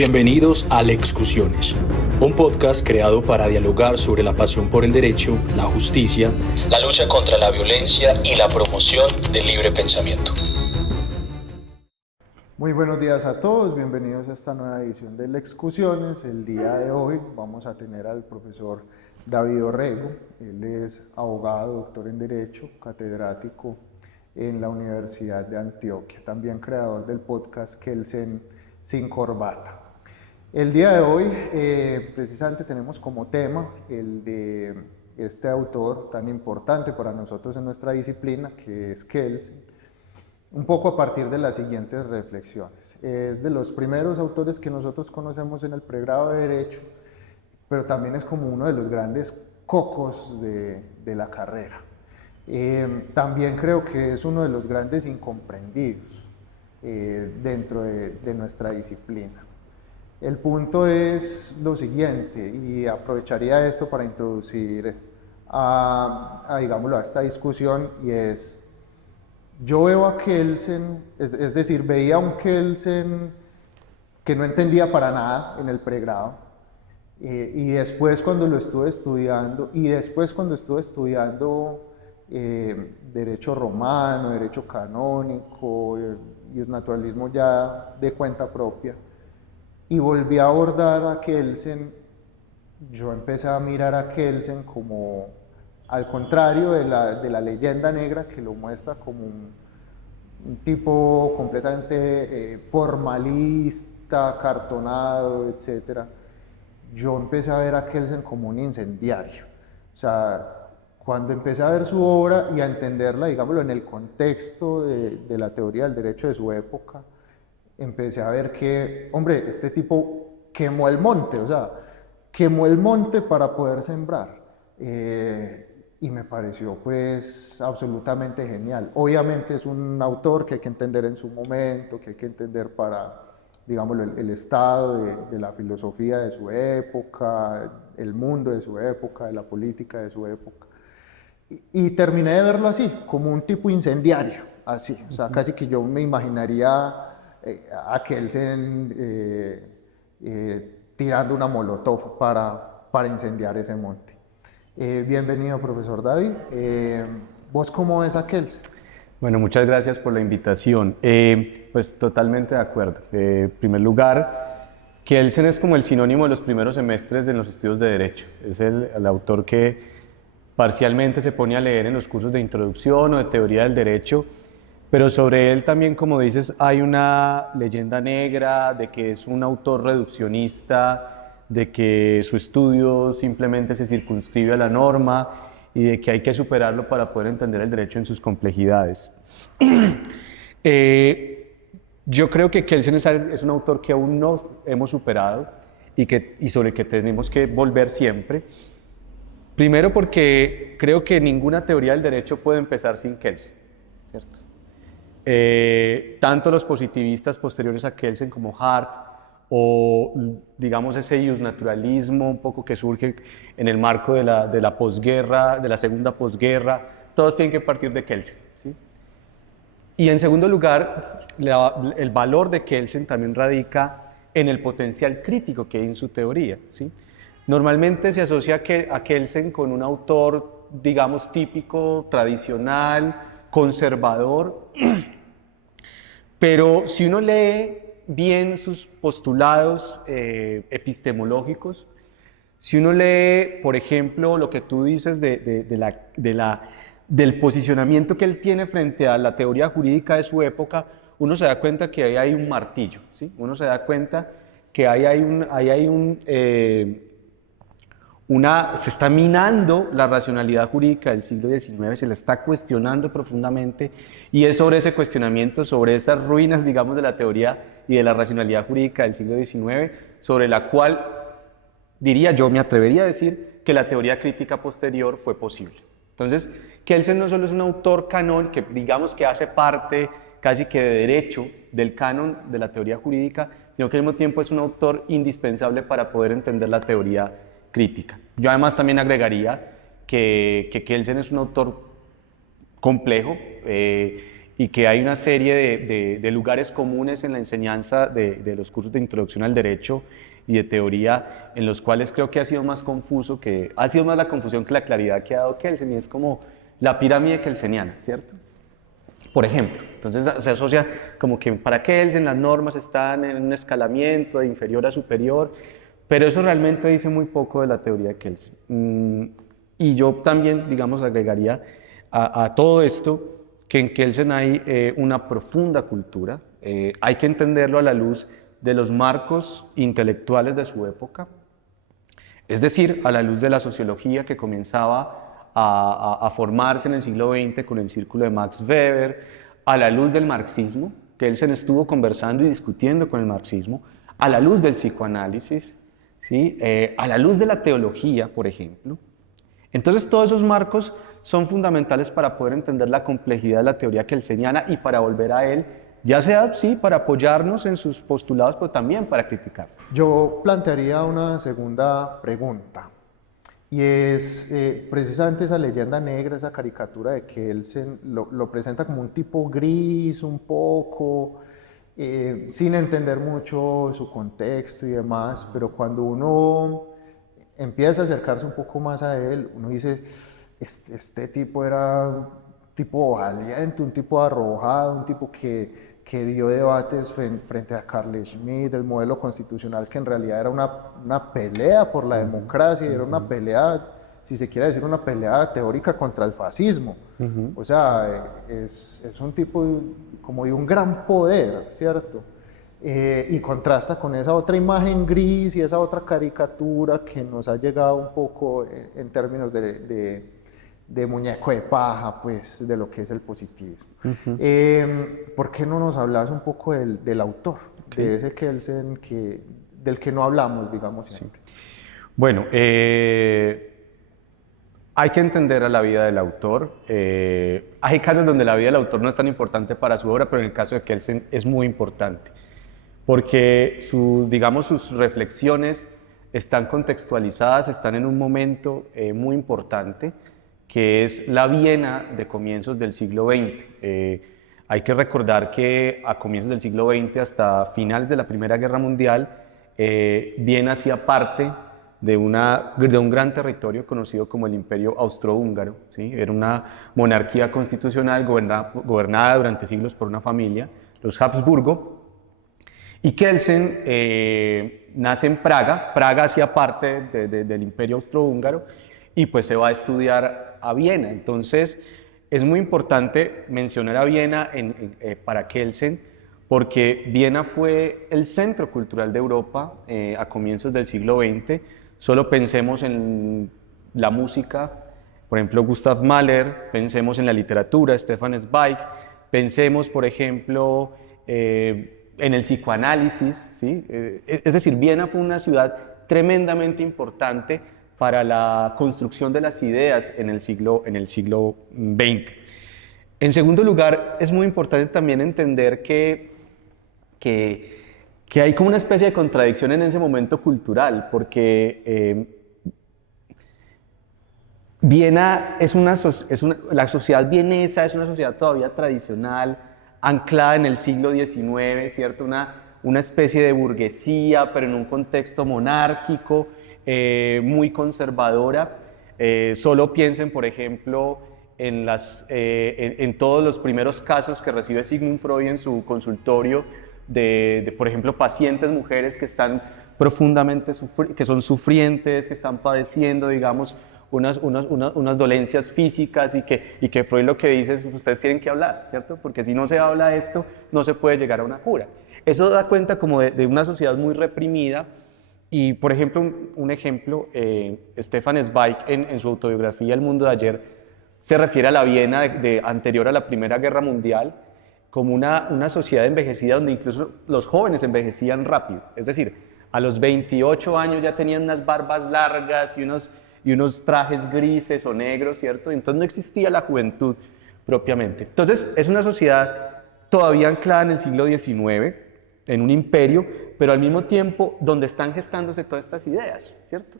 Bienvenidos a Lexcusiones, un podcast creado para dialogar sobre la pasión por el derecho, la justicia, la lucha contra la violencia y la promoción del libre pensamiento. Muy buenos días a todos, bienvenidos a esta nueva edición de Lexcusiones. El día de hoy vamos a tener al profesor David Orrego. Él es abogado, doctor en Derecho, catedrático en la Universidad de Antioquia, también creador del podcast Kelsen Sin Corbata. El día de hoy precisamente tenemos como tema el de este autor tan importante para nosotros en nuestra disciplina, que es Kelsen, un poco a partir de las siguientes reflexiones. Es de los primeros autores que nosotros conocemos en el pregrado de Derecho, pero también es como uno de los grandes cocos de la carrera. También creo que es uno de los grandes incomprendidos dentro de nuestra disciplina. El punto es lo siguiente, y aprovecharía esto para introducir digámoslo, a esta discusión, y es: yo veo a Kelsen, es decir, veía a un Kelsen que no entendía para nada en el pregrado, y después cuando lo estuve estudiando, Derecho Romano, Derecho Canónico y el naturalismo ya de cuenta propia, y volví a abordar a Kelsen, yo empecé a mirar a Kelsen como, al contrario de la leyenda negra, que lo muestra como un tipo completamente formalista, cartonado, etc. Yo empecé a ver a Kelsen como un incendiario. O sea, cuando empecé a ver su obra y a entenderla, digámoslo, en el contexto de la teoría del derecho de su época, empecé a ver que, hombre, este tipo quemó el monte, o sea, quemó el monte para poder sembrar. Y me pareció pues absolutamente genial. Obviamente es un autor que hay que entender en su momento, que hay que entender para, digámoslo, el estado de la filosofía de su época, el mundo de su época, de la política de su época. Y terminé de verlo así, como un tipo incendiario, así. O sea, casi que yo me imaginaría a Kelsen tirando una molotov para incendiar ese monte. Bienvenido, profesor David. ¿Vos cómo ves a Kelsen? Bueno, muchas gracias por la invitación. Pues totalmente de acuerdo. En primer lugar, Kelsen es como el sinónimo de los primeros semestres de los estudios de Derecho. Es el autor que parcialmente se pone a leer en los cursos de introducción o de teoría del derecho, pero sobre él también, como dices, hay una leyenda negra de que es un autor reduccionista, de que su estudio simplemente se circunscribe a la norma y de que hay que superarlo para poder entender el derecho en sus complejidades. Yo creo que Kelsen es un autor que aún no hemos superado y sobre el que tenemos que volver siempre. Primero porque creo que ninguna teoría del derecho puede empezar sin Kelsen, ¿cierto? Tanto los positivistas posteriores a Kelsen como Hart, o digamos ese iusnaturalismo un poco que surge en el marco de la posguerra, de la segunda posguerra, todos tienen que partir de Kelsen, ¿sí? Y en segundo lugar, el valor de Kelsen también radica en el potencial crítico que hay en su teoría, ¿sí? Normalmente se asocia a Kelsen con un autor, digamos, típico, tradicional, conservador, pero si uno lee bien sus postulados epistemológicos, si uno lee, por ejemplo, lo que tú dices del posicionamiento que él tiene frente a la teoría jurídica de su época, uno se da cuenta que ahí hay un martillo, ¿sí? Uno se da cuenta que se está minando la racionalidad jurídica del siglo XIX, se la está cuestionando profundamente, y es sobre ese cuestionamiento, sobre esas ruinas, digamos, de la teoría y de la racionalidad jurídica del siglo XIX, sobre la cual, diría yo, me atrevería a decir que la teoría crítica posterior fue posible. Entonces, Kelsen no solo es un autor canon que digamos que hace parte casi que de derecho del canon de la teoría jurídica, sino que al mismo tiempo es un autor indispensable para poder entender la teoría crítica. Yo además también agregaría que Kelsen es un autor complejo y que hay una serie de lugares comunes en la enseñanza de los cursos de introducción al derecho y de teoría, en los cuales creo que ha sido más confuso, ha sido más la confusión que la claridad que ha dado Kelsen, y es como la pirámide kelseniana, ¿cierto? Por ejemplo, entonces se asocia como que para Kelsen las normas están en un escalamiento de inferior a superior, pero eso realmente dice muy poco de la teoría de Kelsen. Y yo también, digamos, agregaría a todo esto que en Kelsen hay una profunda cultura, hay que entenderlo a la luz de los marcos intelectuales de su época, es decir, a la luz de la sociología que comenzaba a formarse en el siglo XX con el círculo de Max Weber, a la luz del marxismo, Kelsen estuvo conversando y discutiendo con el marxismo, a la luz del psicoanálisis, ¿sí? A la luz de la teología, por ejemplo. Entonces todos esos marcos son fundamentales para poder entender la complejidad de la teoría kelseniana y para volver a él, ya sea, sí, para apoyarnos en sus postulados, pero también para criticar. Yo plantearía una segunda pregunta, y es precisamente esa leyenda negra, esa caricatura de Kelsen, lo presenta como un tipo gris un poco, sin entender mucho su contexto y demás, pero cuando uno empieza a acercarse un poco más a él, uno dice, este tipo era un tipo valiente, un tipo arrojado, un tipo que dio debates frente a Carl Schmitt, el modelo constitucional, que en realidad era una pelea por la democracia, era una pelea, si se quiere decir, una pelea teórica contra el fascismo. O sea, es un tipo como de un gran poder, ¿cierto? Y contrasta con esa otra imagen gris y esa otra caricatura que nos ha llegado un poco en términos de muñeco de paja, pues, de lo que es el positivismo. ¿Por qué no nos hablas un poco del autor, de ese Kelsen del que no hablamos, digamos siempre? Bueno, hay que entender a la vida del autor. Hay casos donde la vida del autor no es tan importante para su obra, pero en el caso de Kelsen es muy importante, porque digamos, sus reflexiones están contextualizadas, están en un momento muy importante, que es la Viena de comienzos del siglo XX. Hay que recordar que a comienzos del siglo XX, hasta finales de la Primera Guerra Mundial, Viena hacía parte de un gran territorio conocido como el Imperio Austrohúngaro, ¿sí? Era una monarquía constitucional gobernada durante siglos por una familia, los Habsburgo, y Kelsen nace en Praga. Praga hacía parte del Imperio Austrohúngaro, y pues se va a estudiar a Viena. Entonces es muy importante mencionar a Viena para Kelsen, porque Viena fue el centro cultural de Europa a comienzos del siglo XX. Solo pensemos en la música, por ejemplo Gustav Mahler, pensemos en la literatura, Stefan Zweig, pensemos por ejemplo en el psicoanálisis, ¿sí? Es decir, Viena fue una ciudad tremendamente importante para la construcción de las ideas en el siglo XX. En segundo lugar, es muy importante también entender que hay como una especie de contradicción en ese momento cultural, porque Viena la sociedad vienesa es una sociedad todavía tradicional, anclada en el siglo XIX, ¿cierto? Una especie de burguesía, pero en un contexto monárquico, muy conservadora. Solo piensen, por ejemplo, en todos los primeros casos que recibe Sigmund Freud en su consultorio por ejemplo, pacientes mujeres que están profundamente que son sufrientes, que están padeciendo, digamos, unas dolencias físicas, y que Freud lo que dice es: ustedes tienen que hablar, ¿cierto? Porque si no se habla de esto, no se puede llegar a una cura. Eso da cuenta como de una sociedad muy reprimida. Y, por ejemplo, un ejemplo, Stefan Zweig en su autobiografía El mundo de ayer se refiere a la Viena anterior a la Primera Guerra Mundial como una sociedad envejecida donde incluso los jóvenes envejecían rápido. Es decir, a los 28 años ya tenían unas barbas largas y unos trajes grises o negros, ¿cierto? Entonces no existía la juventud propiamente. Entonces es una sociedad todavía anclada en el siglo XIX, en un imperio, pero al mismo tiempo donde están gestándose todas estas ideas, ¿cierto?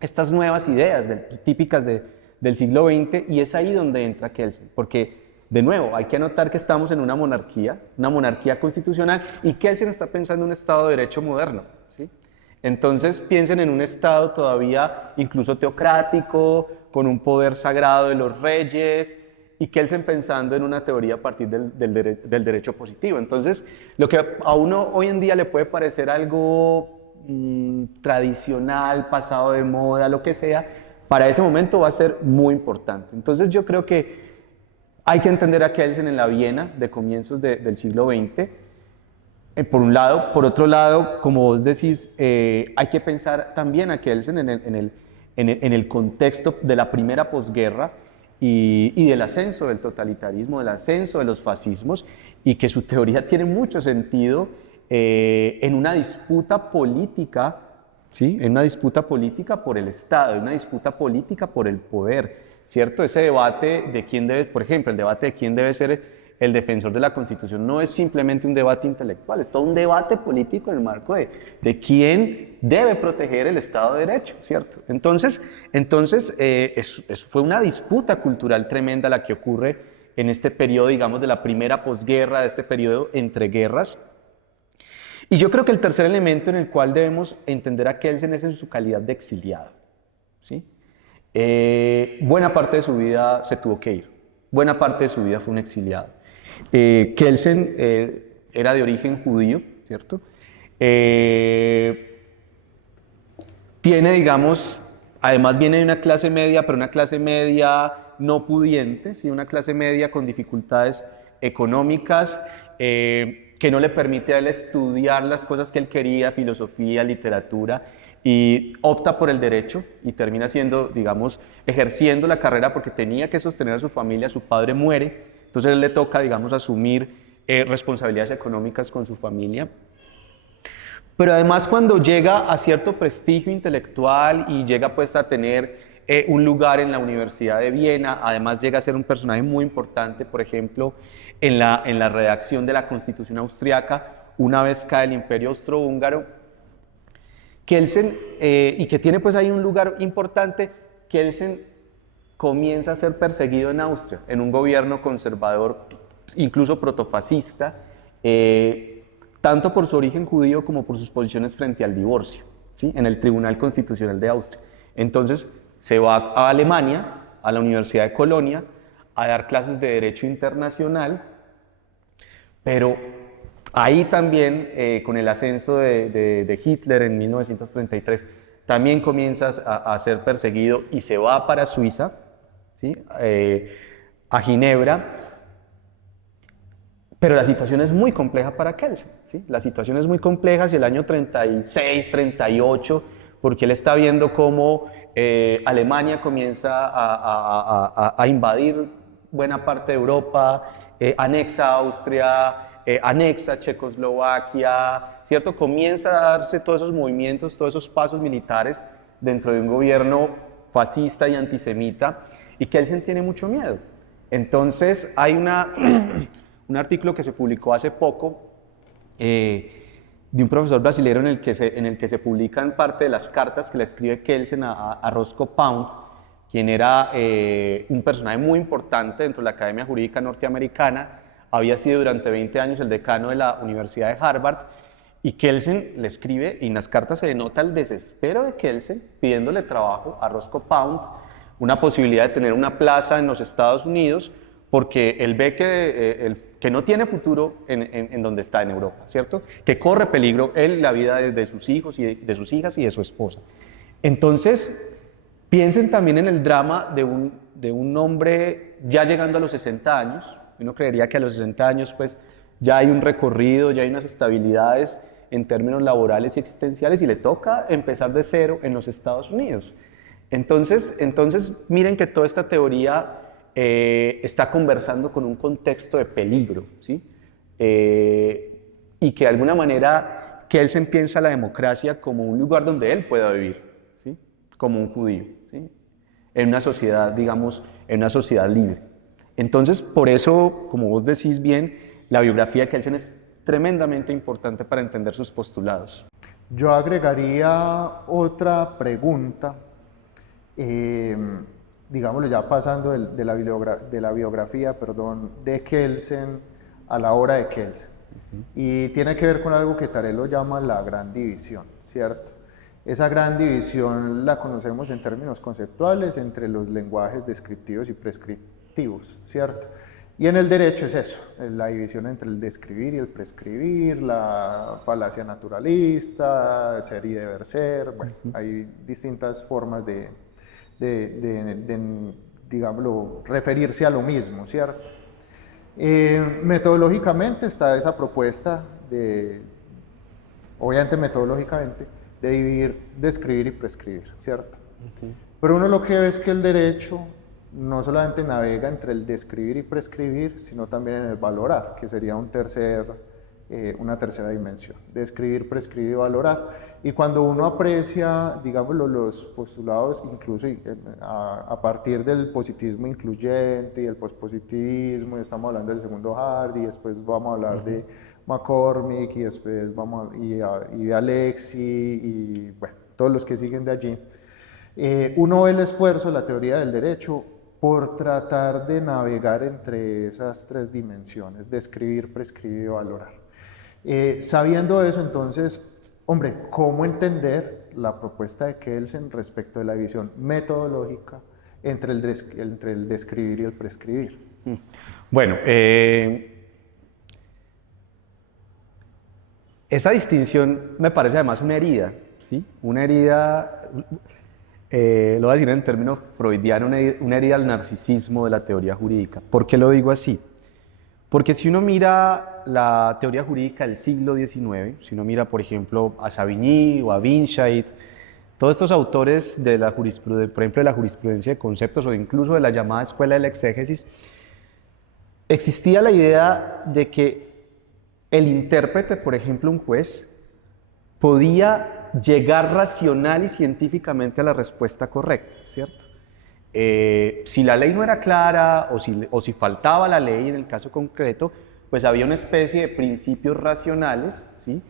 Estas nuevas ideas típicas del siglo XX, y es ahí donde entra Kelsen, porque de nuevo, hay que anotar que estamos en una monarquía constitucional, y Kelsen está pensando en un Estado de Derecho moderno, ¿sí? Entonces piensen en un Estado todavía incluso teocrático, con un poder sagrado de los reyes, y Kelsen pensando en una teoría a partir del derecho positivo. Entonces, lo que a uno hoy en día le puede parecer algo tradicional, pasado de moda, lo que sea, para ese momento va a ser muy importante. Entonces yo creo que hay que entender a Kelsen en la Viena de comienzos del siglo XX, por un lado. Por otro lado, como vos decís, hay que pensar también a Kelsen en el contexto de la primera posguerra y del ascenso del totalitarismo, del ascenso de los fascismos, y que su teoría tiene mucho sentido en una disputa política, ¿sí? En una disputa política por el Estado, en una disputa política por el poder, ¿cierto? Ese debate de quién debe, por ejemplo, el debate de quién debe ser el defensor de la Constitución no es simplemente un debate intelectual, es todo un debate político en el marco de quién debe proteger el Estado de Derecho, ¿cierto? Entonces fue una disputa cultural tremenda la que ocurre en este periodo, digamos, de la primera posguerra, de este periodo entre guerras. Y yo creo que el tercer elemento en el cual debemos entender a Kelsen es en su calidad de exiliado, ¿sí? Buena parte de su vida se tuvo que ir, buena parte de su vida fue un exiliado. Kelsen era de origen judío, ¿cierto? Tiene, digamos, además viene de una clase media, pero una clase media no pudiente, ¿sí? Una clase media con dificultades económicas, que no le permite a él estudiar las cosas que él quería, filosofía, literatura, y opta por el derecho y termina siendo, digamos, ejerciendo la carrera porque tenía que sostener a su familia. Su padre muere, entonces él le toca, digamos, asumir responsabilidades económicas con su familia. Pero además, cuando llega a cierto prestigio intelectual y llega pues a tener un lugar en la Universidad de Viena, además llega a ser un personaje muy importante, por ejemplo, en la redacción de la Constitución austriaca, una vez cae el Imperio Austrohúngaro. Kelsen, y que tiene pues ahí un lugar importante, Kelsen comienza a ser perseguido en Austria, en un gobierno conservador, incluso protofascista, tanto por su origen judío como por sus posiciones frente al divorcio, ¿sí? En el Tribunal Constitucional de Austria. Entonces se va a Alemania, a la Universidad de Colonia, a dar clases de Derecho Internacional, pero ahí también, con el ascenso de Hitler en 1933, también comienza a ser perseguido y se va para Suiza, ¿sí? A Ginebra. Pero la situación es muy compleja para Kelsen, ¿sí? La situación es muy compleja hacia el año 36, 38, porque él está viendo cómo Alemania comienza a invadir buena parte de Europa, anexa Austria, anexa Checoslovaquia, ¿cierto? Comienza a darse todos esos movimientos, todos esos pasos militares dentro de un gobierno fascista y antisemita, y Kelsen tiene mucho miedo. Entonces hay un artículo que se publicó hace poco de un profesor brasileño en el que se publican parte de las cartas que le escribe Kelsen a Roscoe Pound, quien era un personaje muy importante dentro de la Academia Jurídica Norteamericana, había sido durante 20 años el decano de la Universidad de Harvard, y Kelsen le escribe, y en las cartas se denota el desespero de Kelsen pidiéndole trabajo a Roscoe Pound, una posibilidad de tener una plaza en los Estados Unidos, porque él ve que no tiene futuro en donde está, en Europa, ¿cierto? Que corre peligro él, la vida de sus hijos y de sus hijas y de su esposa. Entonces, piensen también en el drama de un hombre ya llegando a los 60 años. Uno creería que a los 60 años pues ya hay un recorrido, ya hay unas estabilidades en términos laborales y existenciales, y le toca empezar de cero en los Estados Unidos. Entonces miren que toda esta teoría está conversando con un contexto de peligro, ¿sí? Y que de alguna manera Kelsen piensa la democracia como un lugar donde él pueda vivir, ¿sí? Como un judío, ¿sí? En una sociedad, digamos, en una sociedad libre. Entonces, por eso, como vos decís bien, la biografía de Kelsen es tremendamente importante para entender sus postulados. Yo agregaría otra pregunta. digámoslo ya pasando de la biografía, perdón, de Kelsen a la obra de Kelsen. Y tiene que ver con algo que Tarelo llama la gran división, ¿cierto? Esa gran división la conocemos en términos conceptuales entre los lenguajes descriptivos y prescriptivos, ¿cierto? Y en el derecho es eso, la división entre el describir y el prescribir, la falacia naturalista, ser y deber ser, bueno, hay distintas formas de digámoslo, referirse a lo mismo, ¿cierto? Metodológicamente está esa propuesta obviamente metodológicamente, de dividir, describir y prescribir, ¿cierto? Pero uno lo que ve es que el derecho no solamente navega entre el describir y prescribir, sino también en el valorar, que sería una tercera dimensión, describir, prescribir y valorar. Y cuando uno aprecia, digámoslo, los postulados, incluso a partir del positivismo incluyente y el pospositivismo, estamos hablando del segundo Hardy, después vamos a hablar de McCormick, y después y de Alexi, y bueno, todos los que siguen de allí, uno ve el esfuerzo de la teoría del derecho por tratar de navegar entre esas tres dimensiones, describir, prescribir y valorar. Sabiendo eso, entonces, hombre, ¿cómo entender la propuesta de Kelsen respecto de la división metodológica entre el describir y el prescribir? Bueno, esa distinción me parece además una herida, ¿sí? Una herida, lo voy a decir en términos freudianos, una herida al narcisismo de la teoría jurídica. ¿Por qué lo digo así? Porque si uno mira la teoría jurídica del siglo XIX, si uno mira, por ejemplo, a Savigny o a Winscheid, todos estos autores de la jurisprudencia, por ejemplo, de la jurisprudencia de conceptos o incluso de la llamada escuela del exégesis, existía la idea de que el intérprete, por ejemplo, un juez, podía llegar racional y científicamente a la respuesta correcta, ¿cierto? Si la ley no era clara o si faltaba la ley en el caso concreto, pues había una especie de principios racionales, ¿sí?,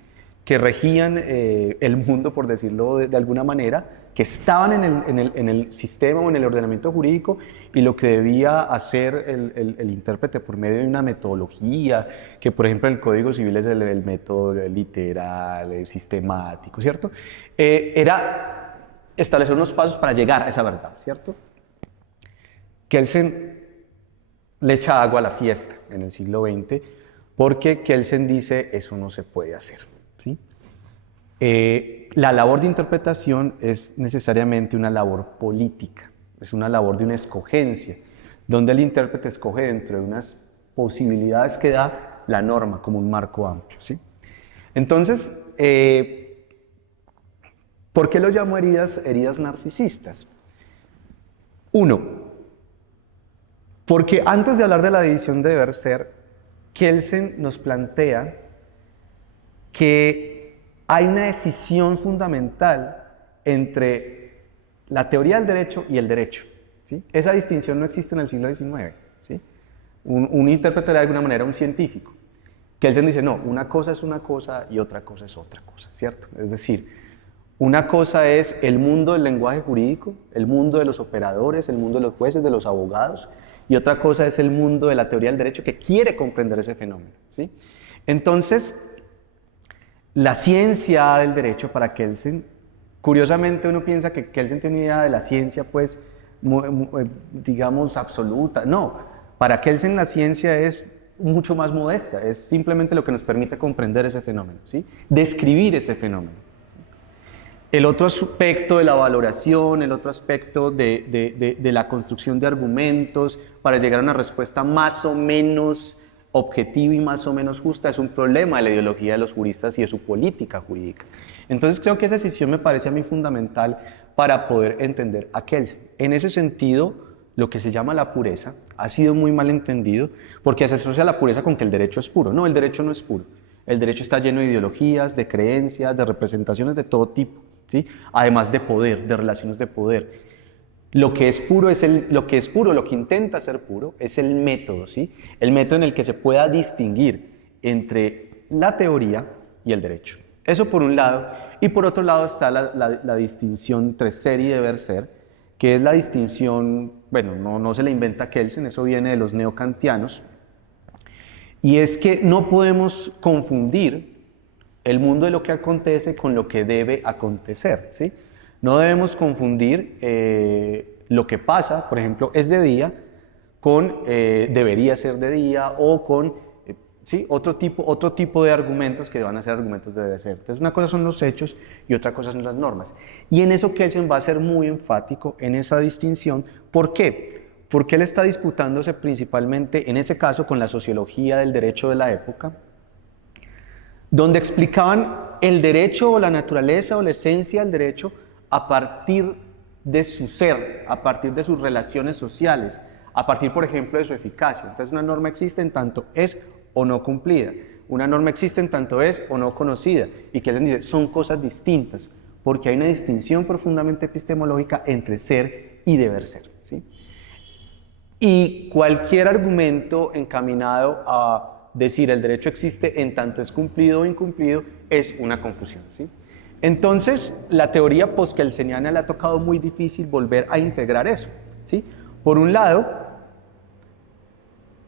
que regían el mundo, por decirlo de alguna manera, que estaban en el sistema o en el ordenamiento jurídico, y lo que debía hacer el intérprete por medio de una metodología, que por ejemplo en el Código Civil es el método literal, el sistemático, ¿cierto? Era establecer unos pasos para llegar a esa verdad, ¿cierto? Kelsen le echa agua a la fiesta en el siglo XX, porque Kelsen dice, eso no se puede hacer, ¿sí? La labor de interpretación es necesariamente una labor política, es una labor de una escogencia, donde el intérprete escoge dentro de unas posibilidades que da la norma como un marco amplio, ¿sí? Entonces, ¿por qué lo llamo heridas narcisistas? Uno, porque antes de hablar de la división de deber ser, Kelsen nos plantea que hay una decisión fundamental entre la teoría del derecho y el derecho, ¿sí? Esa distinción no existe en el siglo XIX, ¿sí? Un intérprete era de alguna manera un científico. Kelsen dice, no, una cosa es una cosa y otra cosa es otra cosa, ¿cierto? Es decir, una cosa es el mundo del lenguaje jurídico, el mundo de los operadores, el mundo de los jueces, de los abogados, y otra cosa es el mundo de la teoría del derecho que quiere comprender ese fenómeno, ¿sí? Entonces, la ciencia del derecho para Kelsen, curiosamente uno piensa que Kelsen tiene una idea de la ciencia, pues, digamos, absoluta. No, para Kelsen la ciencia es mucho más modesta, es simplemente lo que nos permite comprender ese fenómeno, ¿sí? Describir ese fenómeno. El otro aspecto de la valoración, el otro aspecto de la construcción de argumentos para llegar a una respuesta más o menos objetiva y más o menos justa es un problema de la ideología de los juristas y de su política jurídica. Entonces creo que esa decisión me parece a mí fundamental para poder entender a Kelsen. En ese sentido, lo que se llama la pureza ha sido muy mal entendido porque se asocia la pureza con que el derecho es puro. No, el derecho no es puro. El derecho está lleno de ideologías, de creencias, de representaciones de todo tipo, ¿sí? Además de poder, de relaciones de poder. Lo que es puro, lo que intenta ser puro, es el método, ¿sí? El método en el que se pueda distinguir entre la teoría y el derecho. Eso por un lado. Y por otro lado está la distinción entre ser y deber ser, que es la distinción bueno, no se le inventa Kelsen, eso viene de los neokantianos, y es que no podemos confundir el mundo de lo que acontece con lo que debe acontecer, ¿sí? No debemos confundir lo que pasa, por ejemplo, es de día, con debería ser de día o con ¿sí? otro tipo de argumentos que van a ser argumentos de debe ser. Entonces una cosa son los hechos y otra cosa son las normas. Y en eso Kelsen va a ser muy enfático en esa distinción. ¿Por qué? Porque él está disputándose principalmente, en ese caso, con la sociología del derecho de la época, donde explicaban el derecho o la naturaleza o la esencia del derecho a partir de su ser, a partir de sus relaciones sociales, a partir, por ejemplo, de su eficacia. Entonces una norma existe en tanto es o no cumplida, una norma existe en tanto es o no conocida, y que él dice, son cosas distintas, porque hay una distinción profundamente epistemológica entre ser y deber ser, ¿sí? Y cualquier argumento encaminado a decir el derecho existe en tanto es cumplido o incumplido es una confusión, ¿sí? Entonces, la teoría postkelseniana le ha tocado muy difícil volver a integrar eso, ¿sí? Por un lado,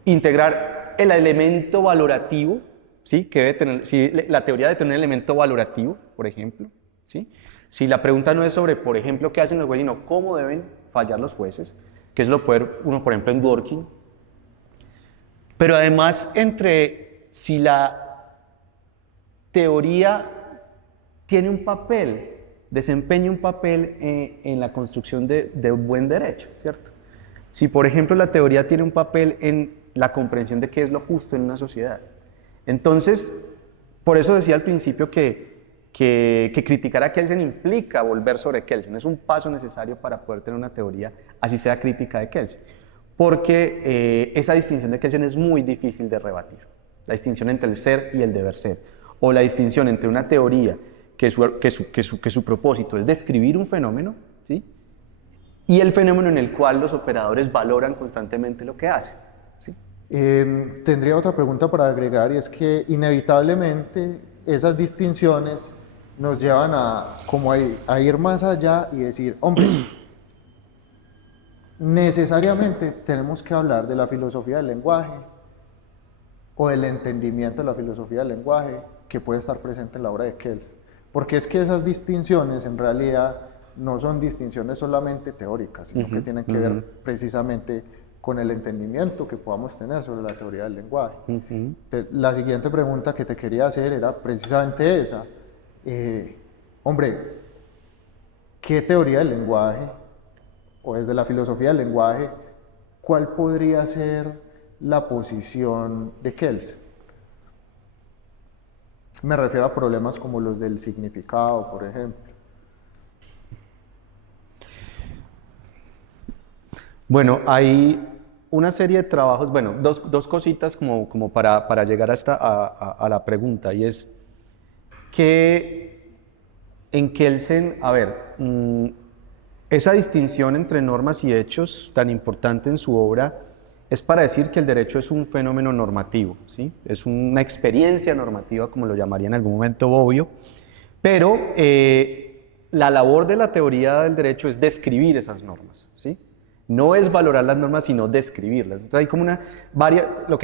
integrar el elemento valorativo, ¿sí? Que debe tener, si la teoría debe tener un elemento valorativo, por ejemplo, ¿sí? Si la pregunta no es sobre, por ejemplo, qué hacen los jueces, sino cómo deben fallar los jueces, que es lo puede uno, por ejemplo, en Dworkin. Pero además, entre si la teoría tiene un papel, desempeña un papel en la construcción de buen derecho, ¿cierto? Si, por ejemplo, la teoría tiene un papel en la comprensión de qué es lo justo en una sociedad. Entonces, por eso decía al principio que criticar a Kelsen implica volver sobre Kelsen, es un paso necesario para poder tener una teoría, así sea crítica de Kelsen, porque esa distinción de Kelsen es muy difícil de rebatir, la distinción entre el ser y el deber ser, o la distinción entre una teoría que su propósito es describir un fenómeno, ¿sí? Y el fenómeno en el cual los operadores valoran constantemente lo que hacen, ¿sí? Tendría otra pregunta para agregar, y es que inevitablemente esas distinciones nos llevan a ir más allá y decir, hombre, necesariamente tenemos que hablar de la filosofía del lenguaje o del entendimiento de la filosofía del lenguaje que puede estar presente en la obra de Kelsen, porque es que esas distinciones en realidad no son distinciones solamente teóricas, sino que tienen que ver precisamente con el entendimiento que podamos tener sobre la teoría del lenguaje. La siguiente pregunta que te quería hacer era precisamente esa. Hombre, ¿qué teoría del lenguaje, o desde la filosofía del lenguaje, cuál podría ser la posición de Kelsen? Me refiero a problemas como los del significado, por ejemplo. Bueno, hay una serie de trabajos, bueno, dos cositas como para llegar a la pregunta, y es que en Kelsen, a ver, esa distinción entre normas y hechos tan importante en su obra es para decir que el derecho es un fenómeno normativo, ¿sí? Es una experiencia normativa, como lo llamaría en algún momento Bobbio, pero la labor de la teoría del derecho es describir esas normas, ¿sí? No es valorar las normas, sino describirlas. Entonces hay como lo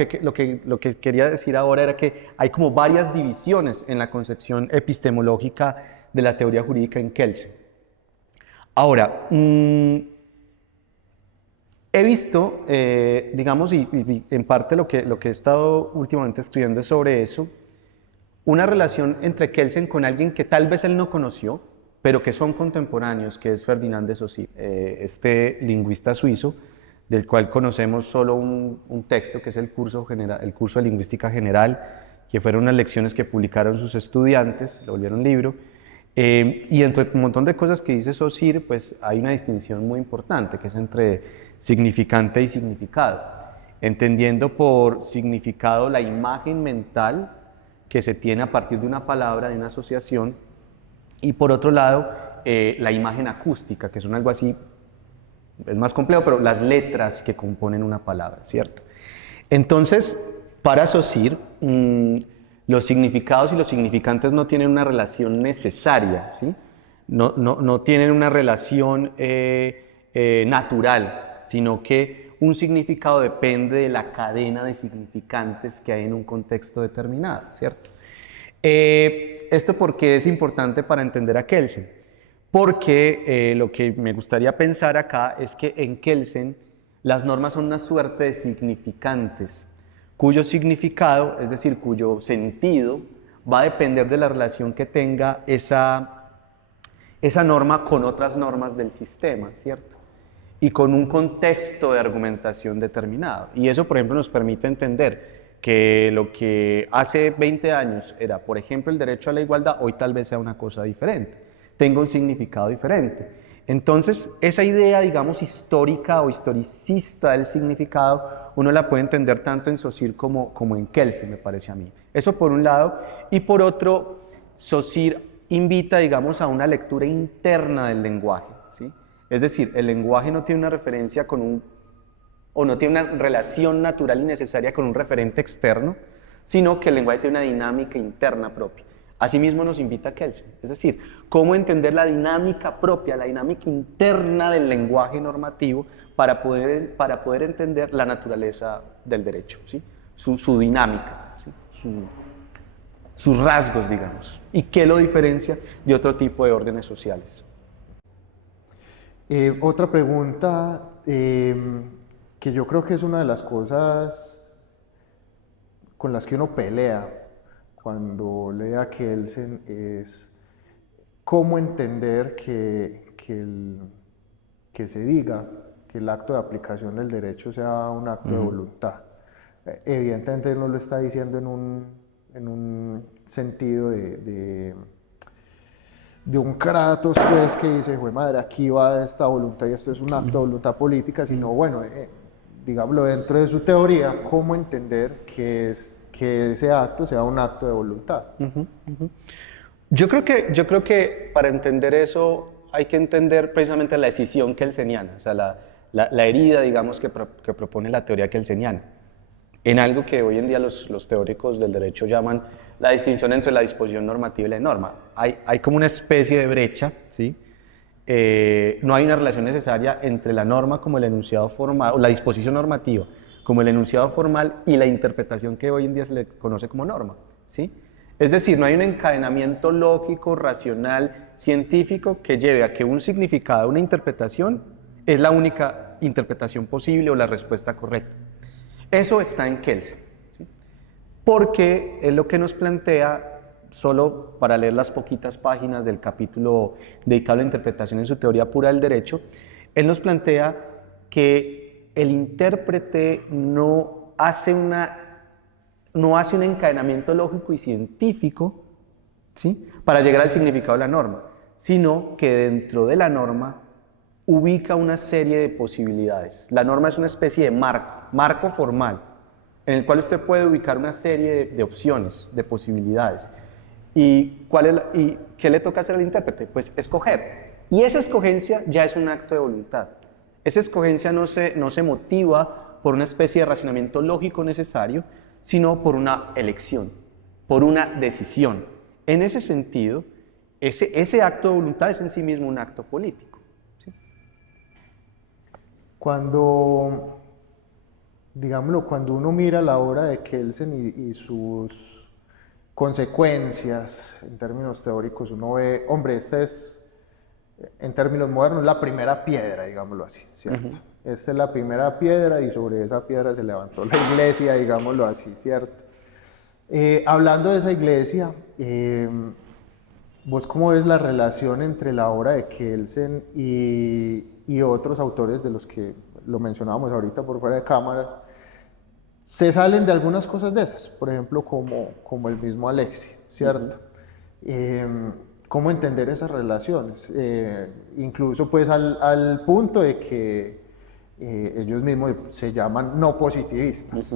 que quería decir ahora era que hay como varias divisiones en la concepción epistemológica de la teoría jurídica en Kelsen. Ahora, he visto, digamos, y en parte lo que he estado últimamente escribiendo es sobre eso, una relación entre Kelsen con alguien que tal vez él no conoció, pero que son contemporáneos, que es Ferdinand de Saussure, este lingüista suizo, del cual conocemos solo un texto, que es el curso de Lingüística General, que fueron unas lecciones que publicaron sus estudiantes, lo volvieron libro, y entre un montón de cosas que dice Saussure, pues hay una distinción muy importante, que es entre significante y significado, entendiendo por significado la imagen mental que se tiene a partir de una palabra, de una asociación, y por otro lado, la imagen acústica, que son algo así, es más complejo, pero las letras que componen una palabra, ¿cierto? Entonces, para Saussure, los significados y los significantes no tienen una relación necesaria, ¿sí? No tienen una relación natural, sino que un significado depende de la cadena de significantes que hay en un contexto determinado, ¿cierto? ¿Esto por qué es importante para entender a Kelsen? Porque lo que me gustaría pensar acá es que en Kelsen las normas son una suerte de significantes, cuyo significado, es decir, cuyo sentido, va a depender de la relación que tenga esa norma con otras normas del sistema, ¿cierto? Y con un contexto de argumentación determinado. Y eso, por ejemplo, nos permite entender que lo que hace 20 años era, por ejemplo, el derecho a la igualdad, hoy tal vez sea una cosa diferente, tenga un significado diferente. Entonces, esa idea, digamos, histórica o historicista del significado, uno la puede entender tanto en Saussure como en Kelsen, me parece a mí. Eso por un lado. Y por otro, Saussure invita, digamos, a una lectura interna del lenguaje, ¿sí? Es decir, el lenguaje no tiene una referencia o no tiene una relación natural y necesaria con un referente externo, sino que el lenguaje tiene una dinámica interna propia. Asimismo nos invita a Kelsen, es decir, cómo entender la dinámica propia, la dinámica interna del lenguaje normativo para poder entender la naturaleza del derecho, ¿sí? Su dinámica, ¿sí? Sus rasgos, digamos, y qué lo diferencia de otro tipo de órdenes sociales. Otra pregunta que yo creo que es una de las cosas con las que uno pelea cuando lee a Kelsen es cómo entender que se diga que el acto de aplicación del derecho sea un acto de voluntad. Evidentemente él no lo está diciendo en un sentido de un Kratos, pues, que dice, "Jue madre, aquí va esta voluntad y esto es un acto de voluntad política", sino, bueno, digámoslo dentro de su teoría, cómo entender que ese acto sea un acto de voluntad. Yo creo que para entender eso hay que entender precisamente la decisión kelseniana, o sea, la herida, digamos, que propone la teoría kelseniana, en algo que hoy en día los teóricos del derecho llaman la distinción entre la disposición normativa y la norma. Hay como una especie de brecha, ¿sí? No hay una relación necesaria entre la norma como el enunciado formal, o la disposición normativa como el enunciado formal y la interpretación que hoy en día se le conoce como norma, ¿sí? Es decir, no hay un encadenamiento lógico, racional, científico que lleve a que un significado, una interpretación, es la única interpretación posible o la respuesta correcta. Eso está en Kelsen, ¿sí? Porque es lo que nos plantea, solo para leer las poquitas páginas del capítulo dedicado a la interpretación en su teoría pura del derecho, él nos plantea que el intérprete no hace un encadenamiento lógico y científico, ¿sí?, para llegar al significado de la norma, sino que dentro de la norma ubica una serie de posibilidades. La norma es una especie de marco formal, en el cual usted puede ubicar una serie de opciones, de posibilidades. ¿Y qué le toca hacer al intérprete? Pues escoger. Y esa escogencia ya es un acto de voluntad. Esa escogencia no se motiva por una especie de razonamiento lógico necesario, sino por una elección, por una decisión. En ese sentido, ese acto de voluntad es en sí mismo un acto político, ¿sí? Cuando uno mira la obra de Kelsen y sus consecuencias en términos teóricos, uno ve, hombre, esta es, en términos modernos, la primera piedra, digámoslo así, ¿cierto? Esta es la primera piedra y sobre esa piedra se levantó la iglesia, digámoslo así, ¿cierto? Hablando de esa iglesia, ¿vos cómo ves la relación entre la obra de Kelsen y otros autores de los que lo mencionábamos ahorita por fuera de cámaras? Se salen de algunas cosas de esas, por ejemplo, como el mismo Alexis, ¿cierto? ¿Cómo entender esas relaciones? Incluso pues al punto de que ellos mismos se llaman no positivistas.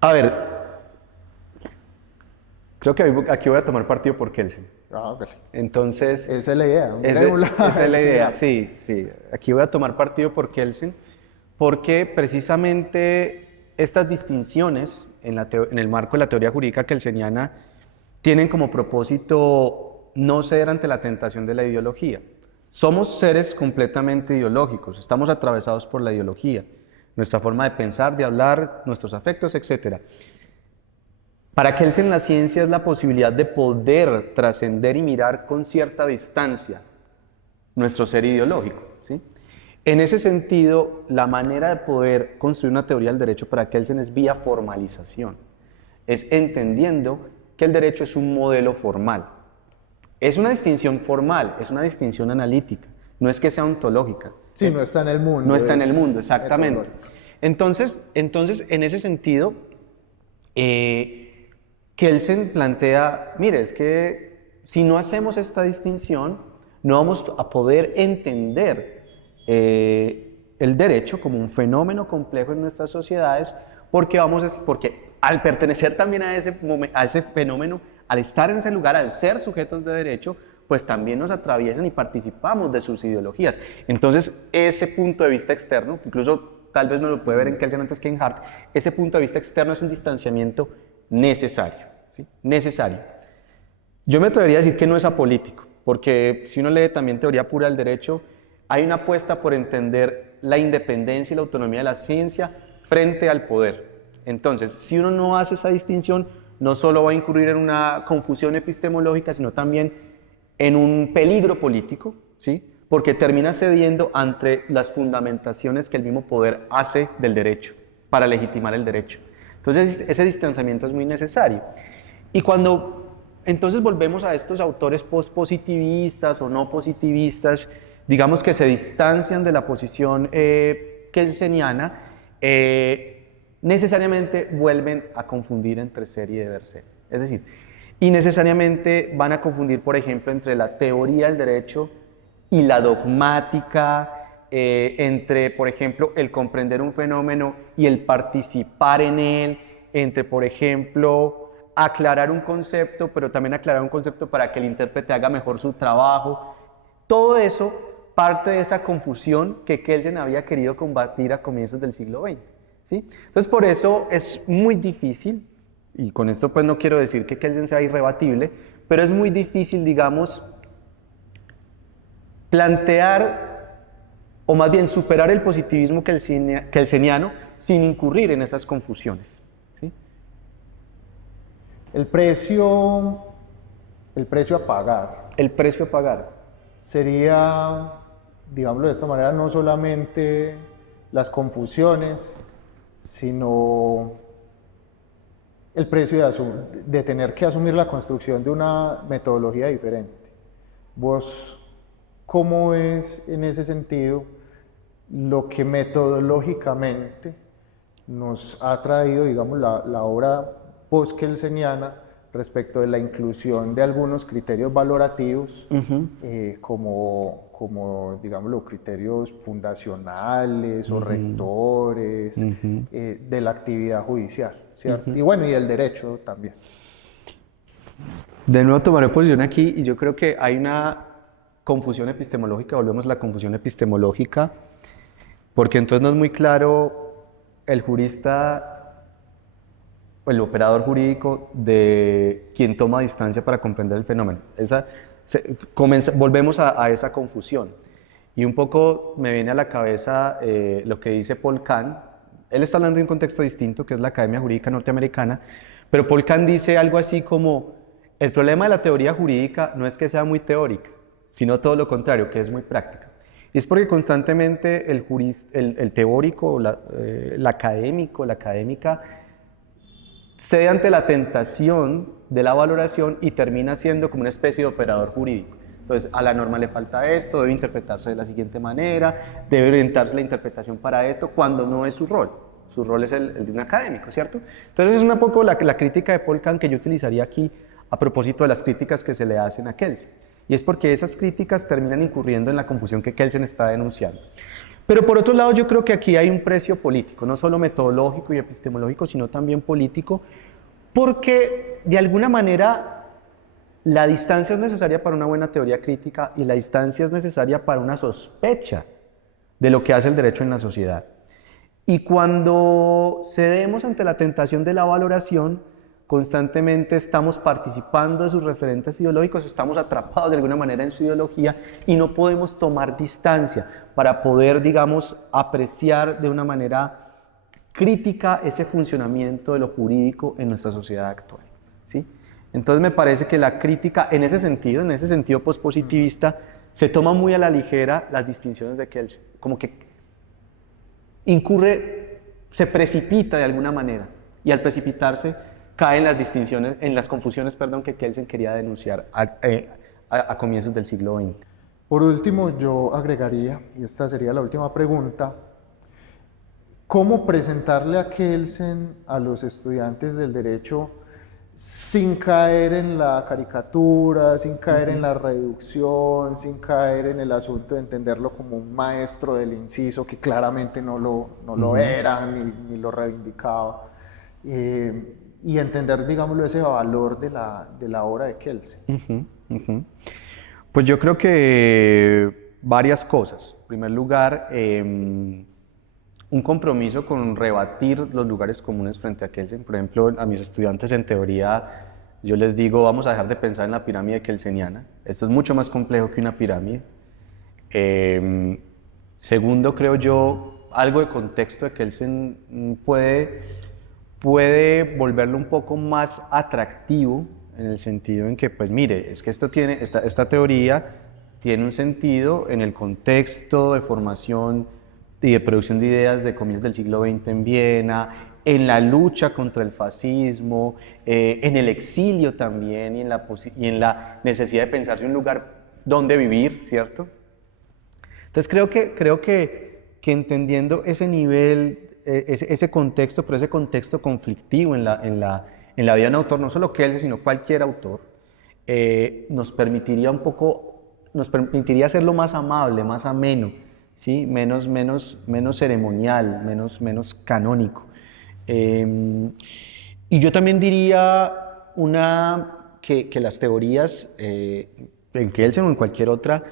A ver, creo que aquí voy a tomar partido por Kelsen. Okay. Entonces, esa es la idea. Esa es la idea, sí. Aquí voy a tomar partido por Kelsen, porque precisamente estas distinciones en el marco de la teoría jurídica kelseniana tienen como propósito no ceder ante la tentación de la ideología. Somos seres completamente ideológicos, estamos atravesados por la ideología, nuestra forma de pensar, de hablar, nuestros afectos, etc. Para Kelsen la ciencia es la posibilidad de poder trascender y mirar con cierta distancia nuestro ser ideológico, ¿sí? En ese sentido, la manera de poder construir una teoría del derecho para Kelsen es vía formalización, es entendiendo que el derecho es un modelo formal. Es una distinción formal, es una distinción analítica, no es que sea ontológica. Sí, no está en el mundo. No está en el mundo, exactamente. Entonces, en ese sentido, Kelsen plantea, mire, es que si no hacemos esta distinción, no vamos a poder entender el derecho como un fenómeno complejo en nuestras sociedades, porque al pertenecer también a ese fenómeno, al estar en ese lugar, al ser sujetos de derecho, pues también nos atraviesan y participamos de sus ideologías. Entonces, ese punto de vista externo, incluso tal vez no lo puede ver en Kelsen antes que en Hart, ese punto de vista externo es un distanciamiento necesario, ¿sí? Necesario. Yo me atrevería a decir que no es apolítico, porque si uno lee también teoría pura del derecho, hay una apuesta por entender la independencia y la autonomía de la ciencia frente al poder. Entonces, si uno no hace esa distinción, no solo va a incurrir en una confusión epistemológica, sino también en un peligro político, ¿sí? Porque termina cediendo ante las fundamentaciones que el mismo poder hace del derecho, para legitimar el derecho. Entonces, ese distanciamiento es muy necesario. Y cuando entonces volvemos a estos autores pospositivistas o no positivistas, digamos que se distancian de la posición kelseniana, necesariamente vuelven a confundir entre ser y deber ser. Es decir, y necesariamente van a confundir, por ejemplo, entre la teoría del derecho y la dogmática, entre, por ejemplo, el comprender un fenómeno y el participar en él, entre, por ejemplo, aclarar un concepto, pero también aclarar un concepto para que el intérprete haga mejor su trabajo. Todo eso parte de esa confusión que Kelsen había querido combatir a comienzos del siglo XX. ¿Sí? Entonces, por eso es muy difícil, y con esto pues no quiero decir que Kelsen sea irrebatible, pero es muy difícil, digamos, plantear, o más bien superar el positivismo kelseniano sin incurrir en esas confusiones. ¿Sí? El precio a pagar. El precio a pagar. Sería, digámoslo de esta manera, no solamente las confusiones, sino el precio de tener que asumir la construcción de una metodología diferente. ¿Vos cómo ves en ese sentido lo que metodológicamente nos ha traído, digamos, la obra post-kelseniana respecto de la inclusión de algunos criterios valorativos, como digamos, los criterios fundacionales o rectores de la actividad judicial, ¿cierto? Y bueno, y del derecho también. De nuevo tomaré posición aquí, y yo creo que hay una confusión epistemológica, volvemos a la confusión epistemológica, porque entonces no es muy claro el jurista, el operador jurídico de quien toma distancia para comprender el fenómeno. Volvemos a esa confusión. Y un poco me viene a la cabeza lo que dice Paul Kahn. Él está hablando de un contexto distinto, que es la Academia Jurídica Norteamericana, pero Paul Kahn dice algo así como: el problema de la teoría jurídica no es que sea muy teórica, sino todo lo contrario, que es muy práctica. Y es porque constantemente el teórico, el académico, la académica, cede ante la tentación de la valoración y termina siendo como una especie de operador jurídico. Entonces, a la norma le falta esto, debe interpretarse de la siguiente manera, debe orientarse la interpretación para esto, cuando no es su rol. Su rol es el de un académico, ¿cierto? Entonces, es un poco la crítica de Paul Kahn que yo utilizaría aquí a propósito de las críticas que se le hacen a Kelsen. Y es porque esas críticas terminan incurriendo en la confusión que Kelsen está denunciando. Pero por otro lado, yo creo que aquí hay un precio político, no solo metodológico y epistemológico, sino también político, porque de alguna manera la distancia es necesaria para una buena teoría crítica y la distancia es necesaria para una sospecha de lo que hace el derecho en la sociedad. Y cuando cedemos ante la tentación de la valoración, constantemente estamos participando de sus referentes ideológicos, estamos atrapados de alguna manera en su ideología y no podemos tomar distancia para poder, digamos, apreciar de una manera crítica ese funcionamiento de lo jurídico en nuestra sociedad actual, ¿sí? Entonces me parece que la crítica en ese sentido pospositivista, se toma muy a la ligera las distinciones de Kelsen, como que se precipita de alguna manera, y al precipitarse cae en las distinciones, en las confusiones, que Kelsen quería denunciar a comienzos del siglo XX. Por último, yo agregaría, y esta sería la última pregunta, ¿cómo presentarle a Kelsen a los estudiantes del derecho sin caer en la caricatura, sin caer en la reducción, sin caer en el asunto de entenderlo como un maestro del inciso que claramente no lo era ni lo reivindicaba, y entender, digámoslo, ese valor de la obra de Kelsen? Pues yo creo que varias cosas. En primer lugar, un compromiso con rebatir los lugares comunes frente a Kelsen. Por ejemplo, a mis estudiantes en teoría yo les digo, vamos a dejar de pensar en la pirámide kelseniana. Esto es mucho más complejo que una pirámide. Segundo, creo yo, algo de contexto de Kelsen puede volverlo un poco más atractivo, en el sentido en que, pues mire, es que esta teoría tiene un sentido en el contexto de formación y de producción de ideas de comienzos del siglo XX en Viena, en la lucha contra el fascismo, en el exilio también, y en la necesidad de pensarse un lugar donde vivir, ¿cierto? Entonces creo que entendiendo ese nivel, ese contexto, pero ese contexto conflictivo en la vida de un autor, no solo Kelsen, sino cualquier autor, nos permitiría hacerlo más amable, más ameno, ¿sí? menos ceremonial, menos canónico. Y yo también diría que las teorías en Kelsen o en cualquier otra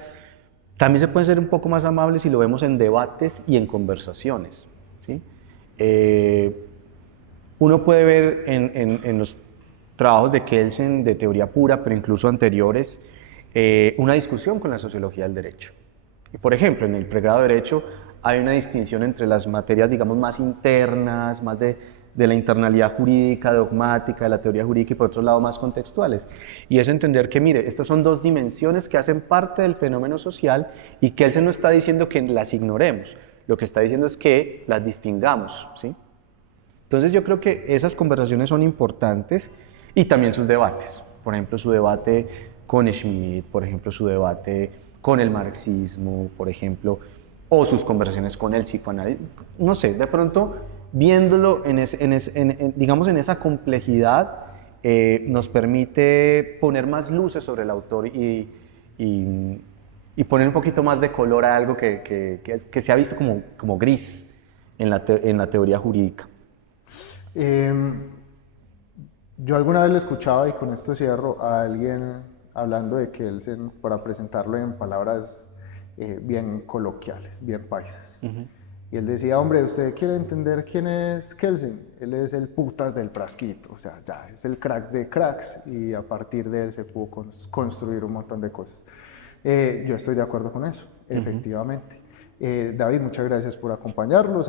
también se pueden ser un poco más amables si lo vemos en debates y en conversaciones, ¿sí? Uno puede ver en los trabajos de Kelsen de teoría pura, pero incluso anteriores, una discusión con la sociología del derecho. Y por ejemplo, en el pregrado de Derecho hay una distinción entre las materias, digamos, más internas, más de la internalidad jurídica, dogmática, de la teoría jurídica, y por otro lado más contextuales. Y es entender que, mire, estas son dos dimensiones que hacen parte del fenómeno social y que Kelsen no está diciendo que las ignoremos, lo que está diciendo es que las distingamos, ¿sí? Entonces yo creo que esas conversaciones son importantes, y también sus debates. Por ejemplo, su debate con Schmitt, por ejemplo, su debate con el marxismo, por ejemplo, o sus conversaciones con el psicoanálisis. No sé, de pronto, viéndolo digamos en esa complejidad, nos permite poner más luces sobre el autor y poner un poquito más de color a algo que se ha visto como gris en la teoría jurídica. Yo alguna vez le escuchaba, y con esto cierro, a alguien hablando de Kelsen para presentarlo en palabras bien coloquiales, bien paisas. Y él decía, hombre, ¿usted quiere entender quién es Kelsen? Él es el putas del frasquito, o sea, ya, es el crack de cracks, y a partir de él se pudo construir un montón de cosas. Yo estoy de acuerdo con eso, efectivamente. David, muchas gracias por acompañarnos.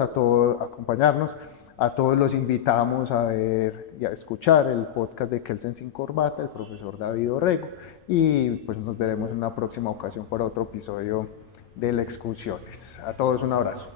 A todos los invitamos a ver y a escuchar el podcast de Kelsen sin corbata, el profesor David Orrego, y pues nos veremos en una próxima ocasión para otro episodio de Excursiones. A todos un abrazo.